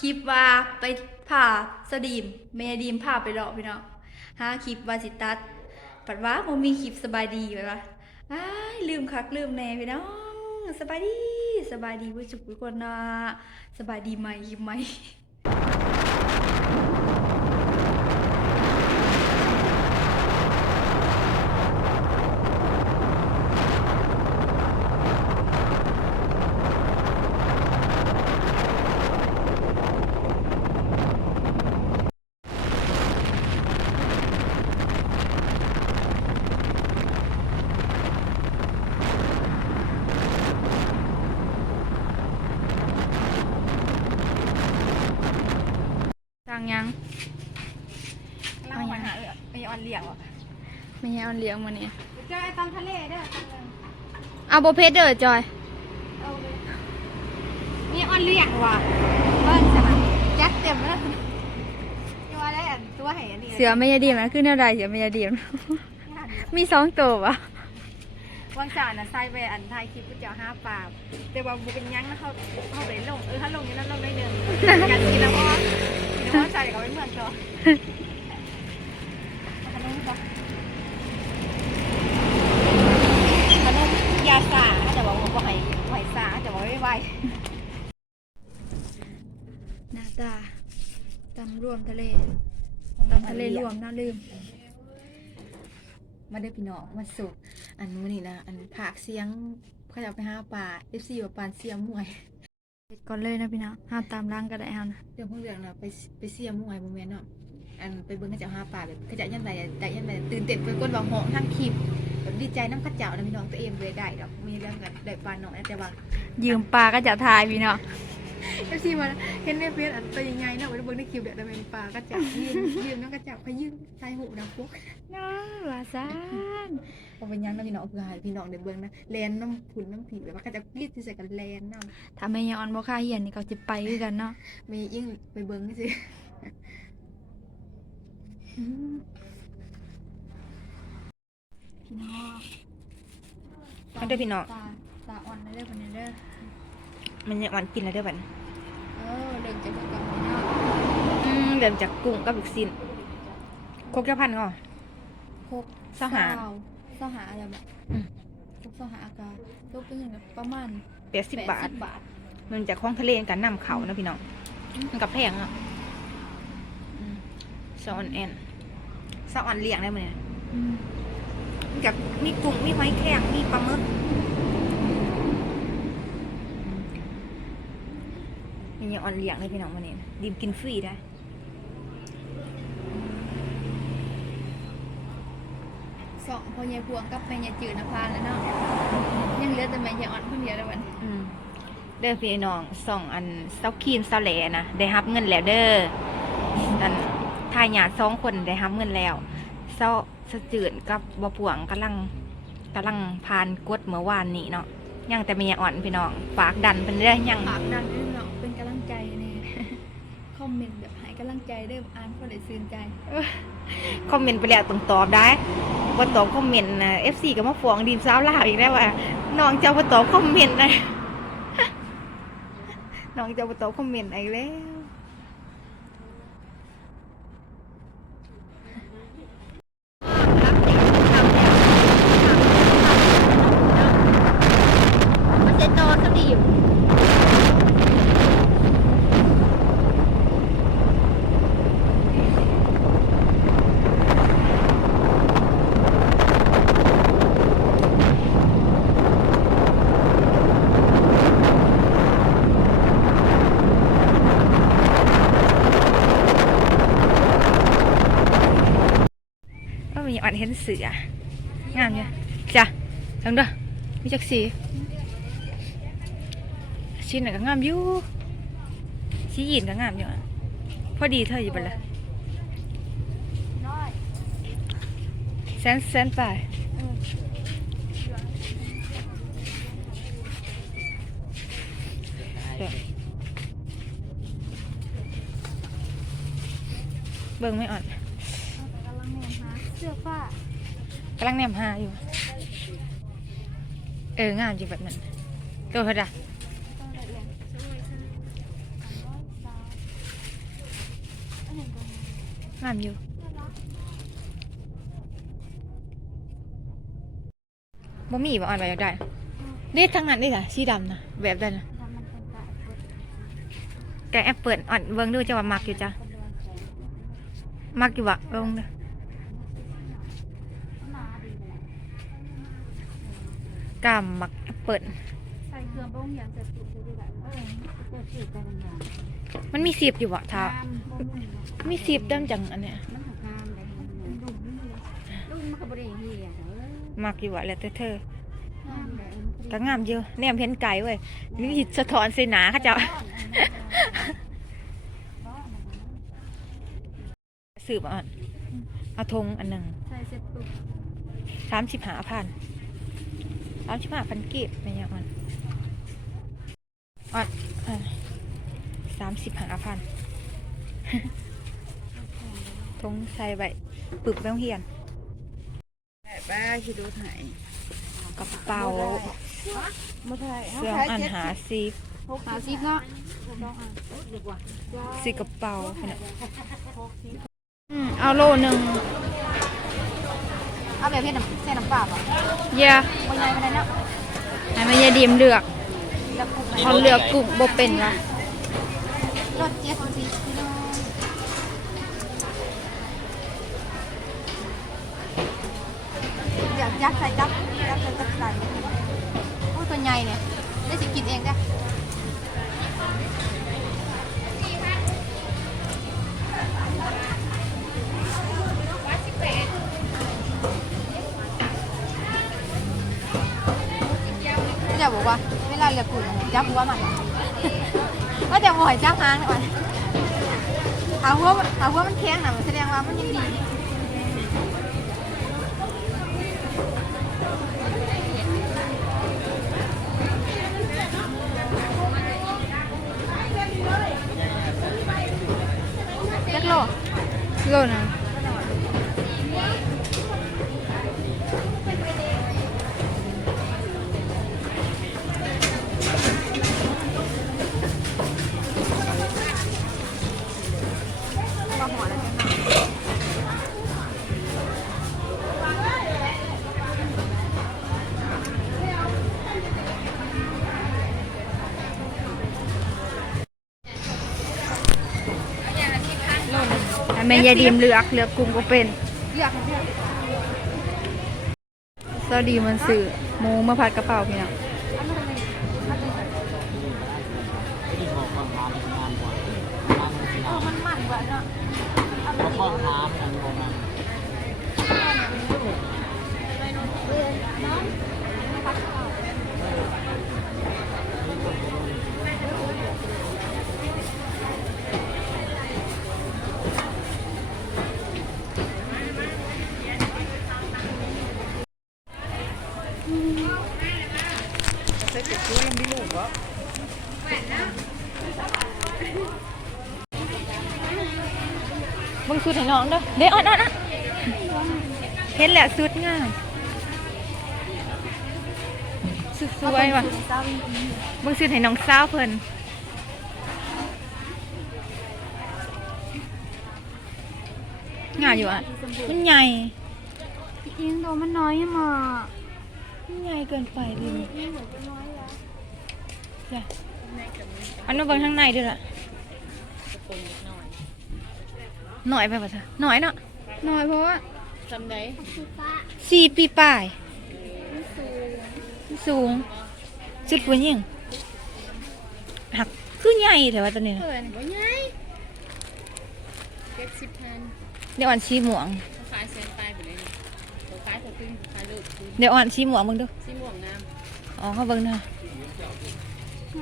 คลิปว่าไปผ่าสดีมเมดีมผ่าไปเลาะพี่น้องหาคลิปว่าสิตัดปัดว่าโมมีคลิปสบายดีไว้ปะอ้ายลืมคักลืมแน่พี่น้องสบายดีสบายดีผู้ชุกทุกคนนะสบายดีไหมยิ้มไหม ทางยัง เล่ามาหาเออไอออนเลี้ยงวะไม่ใช่เอาเลี้ยงมาเนี่ยเจอไอตามทะเลเด้อตามเลยเอาโบเพชรเด้อจอยเอาเลยมีออนเลี้ยงว่ะเบิ้งจ้ะยัดเต็มแล้วยังว่าได้อันตัวแห่อันนี้เสือไม่ยาดีมนะขึ้นแนวใดเสือไม่ยาดีมมีสองตัววะวางจ่าน่ะใส่ไปอันไทยคลิปก๋วยเตี๋ยวห้าปลาแต่ว่าบุเป็นหยังนะเขาเขาไปลงเออถ้าลงอย่างนั้นลงได้เดินกันกินแล้วก็กินแล้วก็ใส่กับไม่เหมือนตัวขนมปะขนมยาสาแต่ว่าผมก็ให้ไหวสาแต่ว่าไม่ไหว หน้าตาตำรวมทะเลตำทะเลรวมน่าลืม มาได้พี่น้องมาสุกอันนู้นนี่นะอันผากเสียงเขาจะเอาไปห้าปลาเอฟซีว่าปานเสียมวยเฮ็ดก่อนเลยนะพี่น้องห้ามตามร่างก็ได้ห้ามนะเดี๋ยวพวกเรื่องนะไปไปเสียมวยโมเมนต์เนาะอันไปเบิ้งเขาจะเอาห้าปลาแบบเขาจะยันใดแต่ยันใดตื่นเต้นเป็นก้นวางหองทั้งคลิปแบบดีใจน้ำข้าเจ้านะพี่น้องตัวเองเลยได้ดอกมีเรื่องกันได้ปลาหน่อยแต่ว่ายืมปลาก็จะทายพี่น้อง เอฟซีมาเห็นในเฟซอันตัวยังไงเนาะไปเบิ้งในคลิปเดี๋ยวจะเป็นปลากระจับยืนยืนน้ำกระจับเขายืนใส่หูนะพวกน้าว่าซานเอาไปยังนะพี่น้องเพื่อให้พี่น้องได้เบิ้งนะแลนน้ำผุนน้ำผีแบบว่าเขาจะรีดที่ใส่กันแลนน้ำถ้าไม่ยอนบ่ค่าเหียนนี่เขาจะไปคือกันเนาะมียิ่งไปเบิ้งสิอืมพี่น้องเอาเด้อพี่น้องตาตาอ่อนเด้อคนนี้เด้อมันยังวันกินแล้วเด้อบัดน เออเริ่มจะเบิ่งกับพี่น้องอืมเริ่มจากกุ้งกับลูกชิ้นโคกเจ้าพันก่อนคกเศร้าหาเศร้าหาอะไรแบบอืมคกเศร้าหาอากาศตกเป็นเงินกับประมาณแปดสิบบาท80บาท มันจากคลองทะเลกันนำเขานะพี่น้องมันกับแพงอะอืมซอนแอนซออนเลี้ยงได้มั้ยเนี่ยอืมมันกับมีกุ้งมีหอยแครงมีปลาหมึกมีอ ย่างอ่อนเลี้ยงเลยพี่น้องมันนี่ดิมกินฟรีได้สองพอใหญ่พวงกับแม่ใหญ่จืดนะพานแล้วเนาะยังเหลือแต่แม่ใหญ่อ่อนคนเดียวแล้ววันอืมเด้อพี่น้องสองอันเซาคีนเซาแหลนะได้รับเงินแล้วเด้อนั่นทายญาติสองคนได้รับเงินแล้วเซาสะจืดกับบะปวงกำลังกำลังพานกดเมื่อวานนี้เนาะยังแต่มีอ่อนพี่น้องฝากดันเป็นเด้อยังปากดันเด้อเนาะ อมเมนต์แบบให้กำลังใจเด้ออ่านก็เลยซื่นใจ คอมเมนต์ไปแล้วต้องตอบได้ว่าตอบคอมเมนต์นะเอฟซีก็มาฟ้องดีมสาวลาวอีกแล้วว่าน้องเจ้าบ่ตอบคอมเมนต์นะน้องเจ้าบ่ตอบคอมเมนต์อีกแล้ว มันจะโตสดีม ก็มีอ่อน เห็นเสืองามเนี่ยจ้ะลองดูมีจักสีชิ้นน่ะก็งามอยู่สีหยินก็งามอยู่พอดีเธออยู่บัดละแสนแสนไปเบิ่งไม่อ่อน ฟ้ากำลังเนี่ยมหาอยู่ เอองามจริงแบบนั้นตัวเท่าไหงามอยู่บ่มีบ่อ่อนไปได้เด็ดทั้งนั้นนี่ค่ะสีดำนะแบบนั้นแกแอปเปิลอ่อนเบิ้งดูจะว่ามักอยู่จ้ะมักอยู่บะลงเลย กามมักแอปเปิลใส่เครื่องบ้งอย่างจะติดได้แบบเออเปิดสื่อกันงานมันมีสีบอยู่บ่ท้าตามบ้งมันมีสีบเต็มจังอันเนี้ยมันหักงามเลยมันดุ่มนี่เลยดุ่มมันก็บริเฮียเออมักอยู่บ่แล้วแต่เธองามเลยก็งามเยอะแนมเห็นไก่เว้ยนี่หิดสะท้อนใส่หนาเขาเจ้าสืบอ่อนเอาธงอันหนึ่งใส่เสร็จปุ๊บสามสิบห้าพัน สามสิบห้าพันกีบเป็นยังอ่อนอ่อนสามสิบห้าพันธงใส่ใบปึกแมวเฮียนป้าคิดดูถ่ายกระเป๋าไม่ใช่เสื้ออันหาซีหาซิปเนาะซีกระเป๋าเนี่ยอืมเอาโลหนึ่ง เอาแบบเพชรน้ำเส้นน้ำปลาป่ะเย่บนไงบนไงเนาะให้แม่ยายดีมเลือกแล้วปุ๊บเขาเลือกกุ้งบ่เป็นละรถเจ็ดสิอยากยักใส่จับยักใส่จับใส่โอ้ตัวใหญ่เนี่ยได้สิกินเองจ้ะ จะบอกว่า เวลาเรียกกุ้งจับหัวมันก็จะบ่อยจับหางมันหาหัวมันหาหัวมันแข็งนะมันแสดงว่ามันยังดีจักโลโลนึง แม่ยายดีมเลือกเลือกกุ้งบ่เป็น เลือกเลือกสวัสดีมันสื่อหมูมาผัดกะเพราพี่น้องอันนั้นเลยอันนั้นเลยที่บอกว่าร้านนี้นานกว่าร้านนี้เออมันมันกว่าเนาะ มาราะกินพ่อค้ามันโรงงานเบิ่งสุดให้น้องเด้อเด้ออ่อนอ่อนอะเห็นแล้วสุดงามสุดสวยว่ะเบิ่งสุดให้น้องสาวเพิ่นงามอยู่อะ มันใหญ่อิงโดมันน้อยมามันใหญ่เกินไปเลยจ้ะอันมาเบิ่งข้างในด้วยล่ะ หน่อยไปป่ะจ๊ะหน่อยเนาะน้อยเพราะว่าสี่ปีปลายสูงสุดผู้หญิงหักคือใหญ่แต่ว่าตัวนี้นะเขินบ่ใหญ่เจ็ดสิบพันเดี๋ยวอ่อนชีหมวงขายเส้นไปไปเลยนี่ตัวขายตัวขึ้นขายลูกคือเดี๋ยวอ่อนชีหมวงมึงดูสีม่วงงามอ๋อเขาเบิ่งหนะ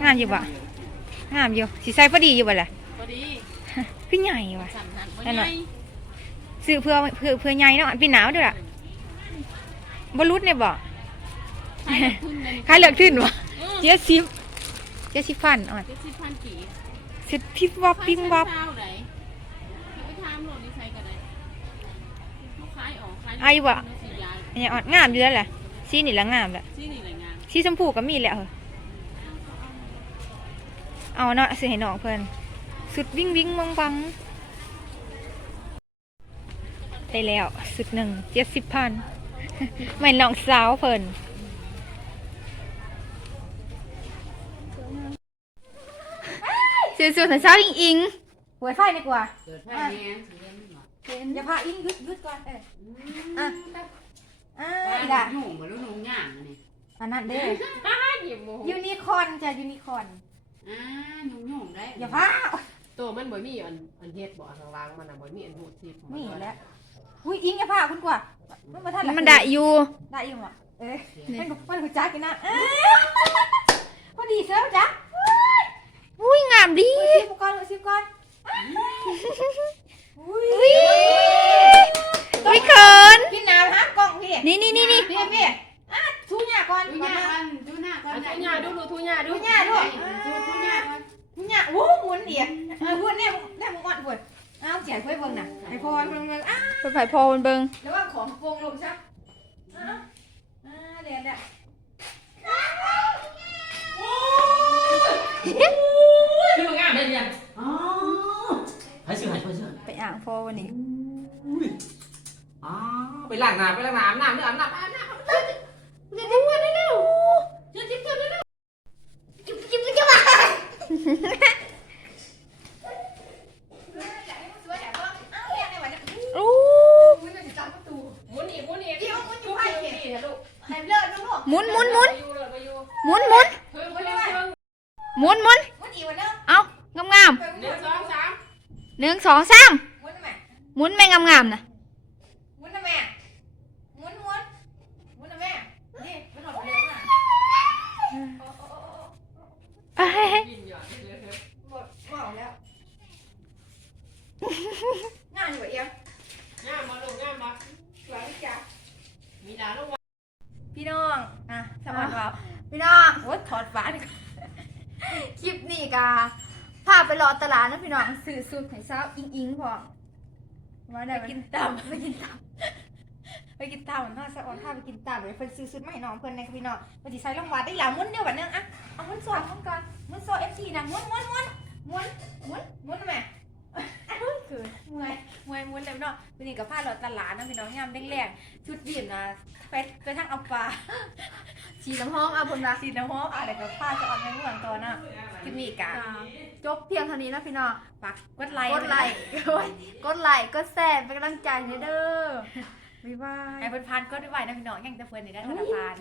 งามอยู่ปะงามอยู่สีใส่พอดีอยู่ปะล่ะพอดี คือใหญ่ว่ะสามนัดนั่ว่านไงน่ะซื้อเพื่อเพื่อเพื่อใหญ่เนาะพี่หนาวด้วยล่ะบรุษเนี่ยบ่ขายขึ้นเลยขายเหลือกขึ้นวะเจ็ดสิบเจ็ดสิบพันอ่อนเจ็ดสิบพันกี่เสร็จพิบวับปิ้งวับขายเช้าไหนไปทำโหลดนี่ใช้กันได้เขาขายออกขายอายุบ่สียาอันนี้อ่อนงามอยู่แล้วแหละสีนี่ละงามแหละสีนี่แหละงามสีชมพูก็มีแล้วเหรอเอาเนาะซื้อให้น้องเพิ่น สุดวิ่งวิ่งวังวังได้แล้วสุดหนึ่งเจ็ดสิบพันไม่น้องสาวเพิ่นสุดๆให้สาวอิงอิงเปิดไฟดีกว่าเกิดไฟแห้งสิเล่นหรออย่าพาอิงยึดยึดก่อนเอออะอ่าบ้าอีนด่ะหนุ่มกับลูกหนุ่มย่างอันนี้อันนั้นเด้อหยิบโมโหยูนิคอร์นจ้ะยูนิคอร์นอ่าหนุ่มหนุ่มได้อย่าพา ตัวมันบ่มีอันอันเฮ็ดบ่ทางล่างมันน่ะบ่มีอันหูทิพย์นี่แหละอุ้ยอิงอย่าพาคุณกว่ามันมาทันมันได้อยู่ได้อยู่อะเอ้ยมันมันหัวจักกินนะเอ้ยพอดีเสือจ้ะอุ้ยงามดีสิบก่อนสิบก่อนอุ้ยอุ้ยเขินพี่น้ำฮะกล้องพี่นี่นี่นี่นี่พี่พี่อะทูหน้าก่อนดูก่อนหน้านะกันดูหน้ากันอันทุญาดูดูทุญาดูทูหน้าด้วยดูดูหน้ากัน ทูหน้าโอ้หมุนเดียเออพูดเนี่ยแน่มึงอ่อนพูดอ้าวเสียงเพื่อนเบิ่งน่ะไอพรเบิ่งเบิ่งอ้าไปไผ่พอมันเบิงแล้วว่าของโปงลงใช่อ้าวอ่าเดี๋ยวเดี๋ยวชื่องานได้ยังอ๋อให้ชื่อให้ช่วยชื่อไปอ่างพอวันนี้อ๋อไปล้างน้ำไปล้างน้ำน้ำเนื้อน้ำน้ำน้ำ อู้หมุนอีกหมุนอีกเดี๋ยวมันอยู่ทุกไอ้ทีเหี้ยนี่นะลูกไอ้เลิศลูกหมุนหมุนหมุนไปอยู่เลยไปอยู่หมุนหมุนเพิ่มเพิ่มเพิ่มหมุนหมุนมุดอีกวันนึงเอางามงามหนึ่งสองสามๆหนึ่งสองสามมุดทำไมหมุนแม่งามงามๆนะ องอะสวัสดีครับพี่น้องโอ้ถอดฟ้าดิคลิปนี้กาพาไปรอตลาดนะพี่น้องซื้อสูตรให้สาวอิงอิงพอมาไปได้ไหมกินตับไปกินตับไปกินตับเหมือนน้องสะออนข้าไปกินตับเลยเพิ่นซื้อสุดไม่น้องเพิ่นในพี่น้องมันสิใส่รางวัลได้หลายมุนเดียววันนึงอะเอามุนโซ่มุนก่อนมุนโซ่เอฟซีนะมุนมุนมุนมุนมุนมุนทำไมคือมวยมวยมุน เลยพี่น้องวันนี้กับผ้าเราตลาดนะพี่น้องยามแรงๆชุดบีมนะไปไปทางอัปปาชีน้ำห้องอาบุญรักสีน้ำหอมอะไรกับผ้าจะออนในเมืองตัวน่ะคลิปนี้กะจบเพียงเท่านี้นะพี่น้องฝากกดไลค์กดไลค์กดไลค์กดแชร์เป็นกำลังใจให้เด้อบ๊ายบายไอ้เพิ่นพันก็ได้ไหวนะพี่น้องยังจะเพิ่นนี่ได้ธนาคาร